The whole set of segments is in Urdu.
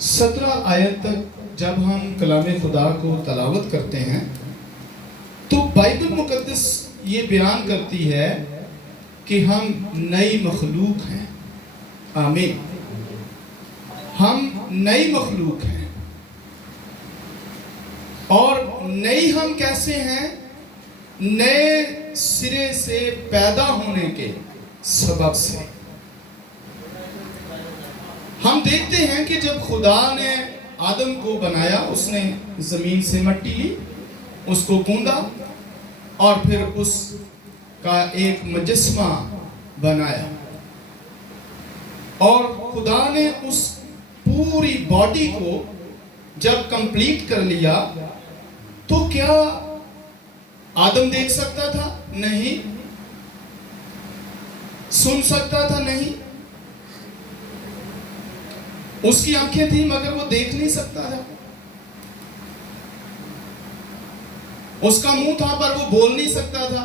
17 آیت تک جب ہم کلام خدا کو تلاوت کرتے ہیں تو بائبل مقدس یہ بیان کرتی ہے کہ ہم نئی مخلوق ہیں. آمین. ہم نئی مخلوق ہیں. اور نئی ہم کیسے ہیں؟ نئے سرے سے پیدا ہونے کے سبب سے. ہم دیکھتے ہیں کہ جب خدا نے آدم کو بنایا، اس نے زمین سے مٹی لی، اس کو گوندا اور پھر اس کا ایک مجسمہ بنایا. اور خدا نے اس پوری باڈی کو جب کمپلیٹ کر لیا تو کیا آدم دیکھ سکتا تھا؟ نہیں. سن سکتا تھا؟ نہیں. اس کی آنکھیں تھیں مگر وہ دیکھ نہیں سکتا تھا. اس کا منہ تھا پر وہ بول نہیں سکتا تھا.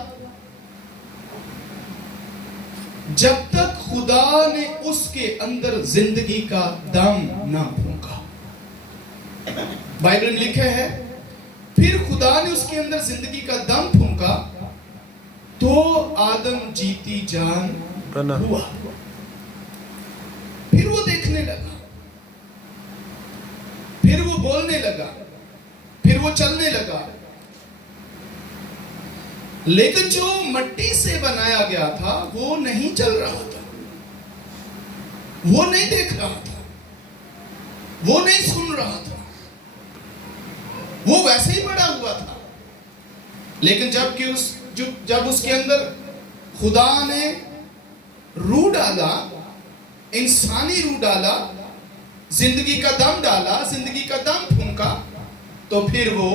جب تک خدا نے اس کے اندر زندگی کا دم نہ پھونکا. بائبل میں لکھا ہے پھر خدا نے اس کے اندر زندگی کا دم پھونکا تو آدم جیتی جان ہوا. پھر وہ دیکھنے لگا، پھر وہ بولنے لگا، پھر وہ چلنے لگا. لیکن جو مٹی سے بنایا گیا تھا وہ نہیں چل رہا تھا، وہ نہیں دیکھ رہا تھا، وہ نہیں سن رہا تھا، وہ ویسے ہی پڑا ہوا تھا. لیکن جب اس کے اندر خدا نے روح ڈالا، انسانی روح ڈالا، زندگی کا دم ڈالا، زندگی کا دم پھونکا تو پھر وہ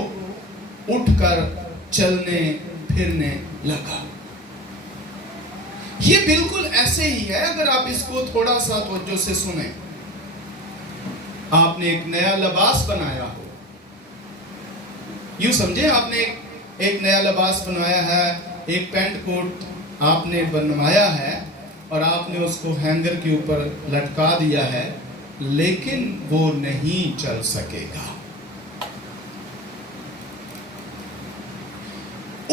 اٹھ کر چلنے پھرنے لگا. یہ بالکل ایسے ہی ہے. اگر آپ اس کو تھوڑا سا توجہ سے سنیں، آپ نے ایک نیا لباس بنایا ہو، یوں سمجھیں آپ نے ایک نیا لباس بنوایا ہے، ایک پینٹ کوٹ آپ نے بنوایا ہے اور آپ نے اس کو ہینگر کے اوپر لٹکا دیا ہے، لیکن وہ نہیں چل سکے گا.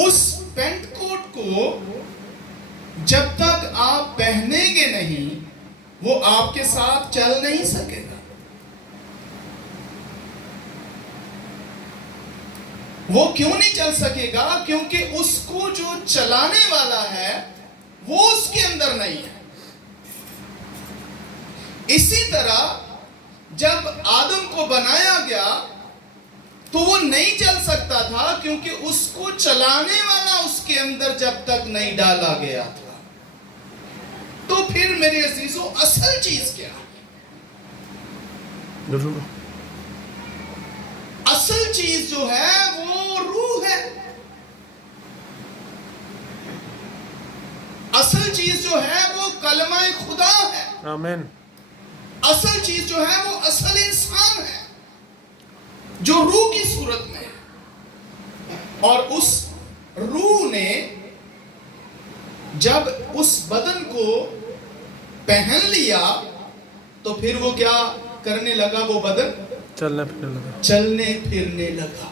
اس پینٹ کوٹ کو جب تک آپ پہنیں گے نہیں وہ آپ کے ساتھ چل نہیں سکے گا. وہ کیوں نہیں چل سکے گا؟ کیونکہ اس کو جو چلانے والا ہے وہ اس کے اندر نہیں ہے. اسی طرح جب آدم کو بنایا گیا تو وہ نہیں چل سکتا تھا کیونکہ اس کو چلانے والا اس کے اندر جب تک نہیں ڈالا گیا تھا. تو پھر میرے عزیزو اصل چیز کیا ہے؟ اصل چیز جو ہے وہ روح ہے. اصل چیز جو ہے وہ کلمہ خدا ہے. آمین. اصل چیز جو ہے وہ اصل انسان ہے جو روح کی صورت میں ہے. اور اس روح نے جب اس بدن کو پہن لیا تو پھر وہ کیا کرنے لگا؟ وہ بدن چلنے پھرنے لگا.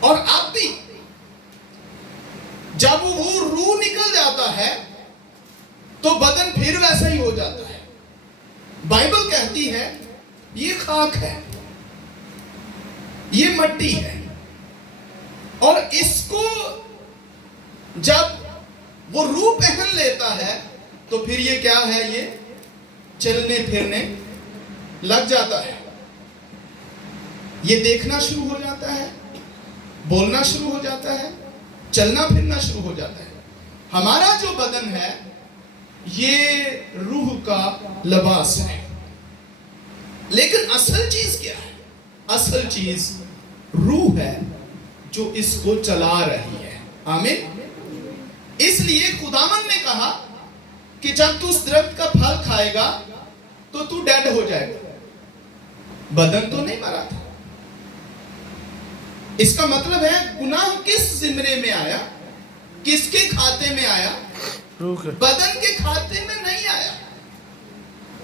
اور اب بھی جب وہ روح نکل جاتا ہے تو بدن پھر ویسا ہی ہو جاتا ہے. بائبل کہتی ہے یہ خاک ہے، یہ مٹی ہے، اور اس کو جب وہ روح پہن لیتا ہے تو پھر یہ کیا ہے؟ یہ چلنے پھرنے لگ جاتا ہے. یہ دیکھنا شروع ہو جاتا ہے، بولنا شروع ہو جاتا ہے، چلنا پھرنا شروع ہو جاتا ہے. ہمارا جو بدن ہے یہ روح کا لباس ہے. لیکن اصل چیز کیا ہے؟ اصل چیز روح ہے جو اس کو چلا رہی ہے. آمین. اس لیے خداوند نے کہا کہ جب تو اس درخت کا پھل کھائے گا تو تو ڈیڈ ہو جائے گا. بدن تو نہیں مرا تھا. اس کا مطلب ہے گناہ کس زمرے میں آیا؟ کس کے کھاتے میں آیا؟ بدن کے کھاتے میں نہیں آیا.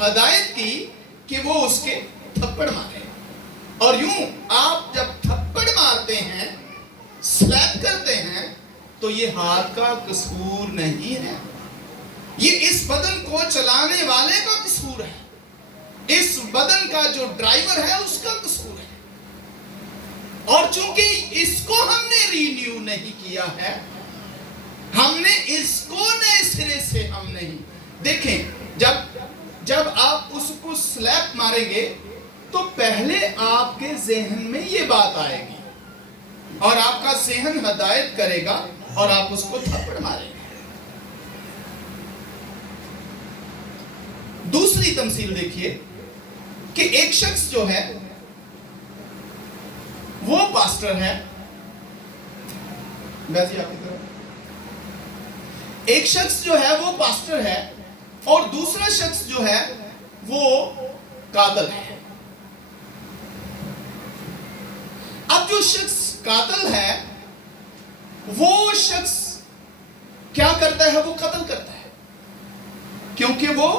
ہدایت کی کہ وہ اس کے تھپڑ مارے. اور یوں آپ جب تھپڑ مارتے ہیں، سلیپ کرتے ہیں، تو یہ ہاتھ کا قصور نہیں ہے، یہ اس بدن کو چلانے والے کا قصور ہے، اس بدن کا جو ڈرائیور ہے اس کا قصور ہے. اور چونکہ اس کو ہم نے رینیو نہیں کیا ہے، ہم نے اس کو نئے سرے سے ہم نہیں. دیکھیں، جب آپ اس کو سلیپ ماریں گے تو پہلے آپ کے ذہن میں یہ بات آئے گی اور آپ کا ذہن ہدایت کرے گا اور آپ اس کو تھپڑ ماریں گے. دوسری تمثیل دیکھیے کہ ایک شخص جو ہے وہ پاسٹر ہے. ویسے آپ کی طرف ایک شخص جو ہے وہ پاسٹر ہے اور دوسرا شخص جو ہے وہ قاتل ہے. اب جو شخص قاتل ہے وہ شخص کیا کرتا ہے؟ وہ قتل کرتا ہے، کیونکہ وہ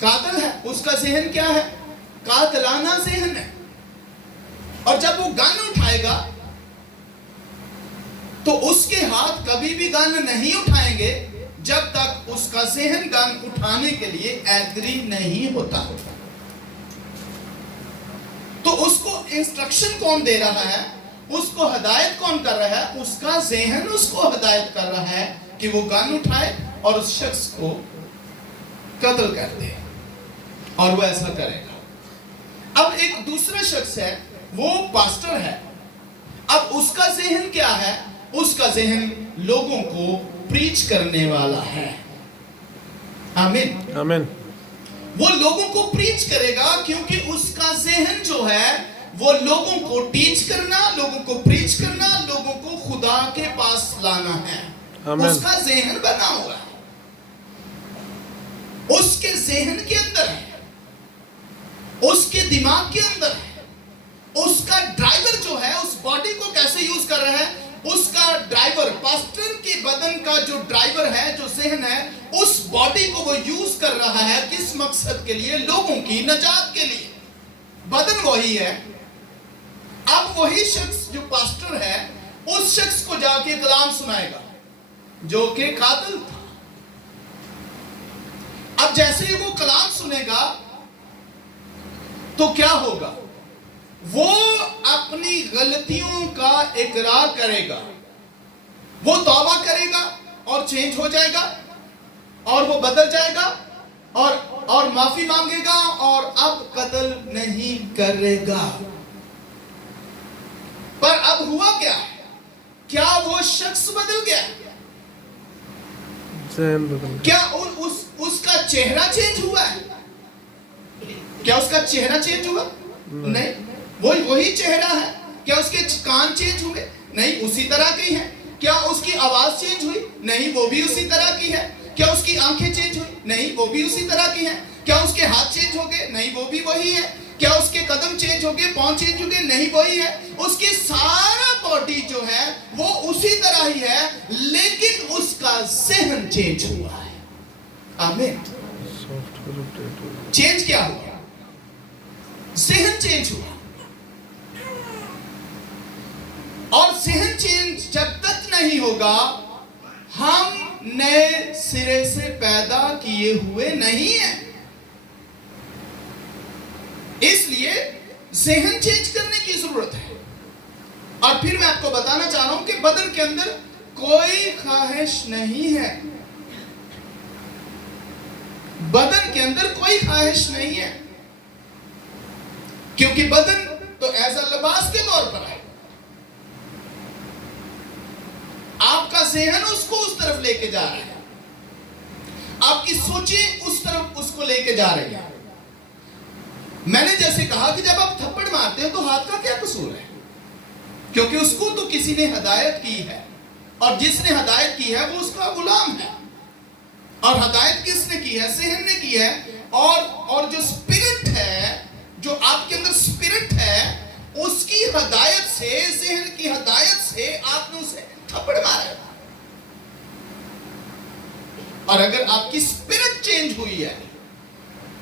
قاتل ہے. اس کا ذہن کیا ہے؟ قاتلانہ ذہن ہے. اور جب وہ گن اٹھائے گا تو اس کے ہاتھ کبھی بھی گن نہیں اٹھائیں گے جب تک اس کا ذہن گن اٹھانے کے لیے ایگری نہیں ہوتا. تو اس کو انسٹرکشن کون دے رہا ہے؟ اس کو ہدایت کون کر رہا ہے؟ اس کا ذہن اس کو ہدایت کر رہا ہے کہ وہ گن اٹھائے اور اس شخص کو قتل کر دے، اور وہ ایسا کرے گا. اب ایک دوسرا شخص ہے، وہ پاسٹر ہے. اب اس کا ذہن کیا ہے؟ اس کا ذہن لوگوں کو پریچ کرنے والا ہے. آمین آمین. وہ لوگوں کو پریچ کرے گا کیونکہ اس کا ذہن جو ہے وہ لوگوں کو ٹیچ کرنا، لوگوں کو پریچ کرنا، لوگوں کو خدا کے پاس لانا ہے. آمین. اس کا ذہن بنا ہوا ہے، اس کے ذہن کے اندر ہے، اس کے دماغ کے اندر ہے. اس کا ڈرائیور جو ہے اس باڈی کو کیسے یوز کر رہا ہے؟ اس کا ڈرائیور، پاسٹر کے بدن کا جو ڈرائیور ہے، جو ذہن ہے، اس باڈی کو وہ یوز کر رہا ہے کس مقصد کے لیے؟ لوگوں کی نجات کے لیے. بدن وہی ہے. اب وہی شخص جو پاسٹر ہے اس شخص کو جا کے کلام سنائے گا جو کہ قاتل تھا. اب جیسے ہی وہ کلام سنے گا تو کیا ہوگا؟ وہ اپنی غلطیوں کا اقرار کرے گا، وہ توبہ کرے گا اور چینج ہو جائے گا اور وہ بدل جائے گا اور معافی مانگے گا اور اب قتل نہیں کرے گا. پر اب ہوا کیا ہے؟ کیا وہ شخص بدل گیا؟ ذہن بدل گیا. کیا اس کا چہرہ چینج ہوا ہے؟ کیا اس کا چہرہ چینج ہوا؟ نہیں، وہی چہرہ ہے. کیا اس کے کان چینج ہوئے؟ نہیں، اسی طرح کی ہے. کیا اس کی آواز چینج ہوئی؟ نہیں، وہ بھی اسی طرح کی ہے. کیا اس کی آنکھیں چینج ہوئی؟ نہیں، وہ بھی اسی طرح کی ہیں. کیا اس کے ہاتھ چینج ہو گئے؟ نہیں، وہ بھی وہی ہے. کیا اس کے قدم چینج ہو گئے، پاؤں چینج ہو گئے؟ نہیں، وہی ہے. اس کی سارا باڈی جو ہے وہ اسی طرح ہی ہے، لیکن اس کا ذہن چینج ہوا ہے. آمین. چینج کیا ہوا؟ ذہن چینج ہوا. اور ذہن چینج جب تک نہیں ہوگا ہم نئے سرے سے پیدا کیے ہوئے نہیں ہیں. اس لیے ذہن چینج کرنے کی ضرورت ہے. اور پھر میں آپ کو بتانا چاہ رہا ہوں کہ بدن کے اندر کوئی خواہش نہیں ہے. بدن کے اندر کوئی خواہش نہیں ہے، کیونکہ بدن تو ایسا لباس کے طور پر ہے. آپ کا ذہن اس کو اس طرف لے کے جا رہا ہے، آپ کی سوچیں اس طرف اس کو لے کے جا رہی ہیں. میں نے جیسے کہا کہ جب آپ تھپڑ مارتے ہیں تو ہاتھ کا کیا قصور ہے؟ کیونکہ اس کو تو کسی نے ہدایت کی ہے، اور جس نے ہدایت کی ہے وہ اس کا غلام ہے. اور ہدایت کس نے کی ہے؟ ذہن نے کی ہے. اور جو اسپرٹ ہے، جو آپ کے اندر اسپرٹ ہے، اس کی ہدایت سے، ذہن کی ہدایت سے آپ نے اسے تھپڑ مارا. اور اگر آپ کی اسپرٹ چینج ہوئی ہے،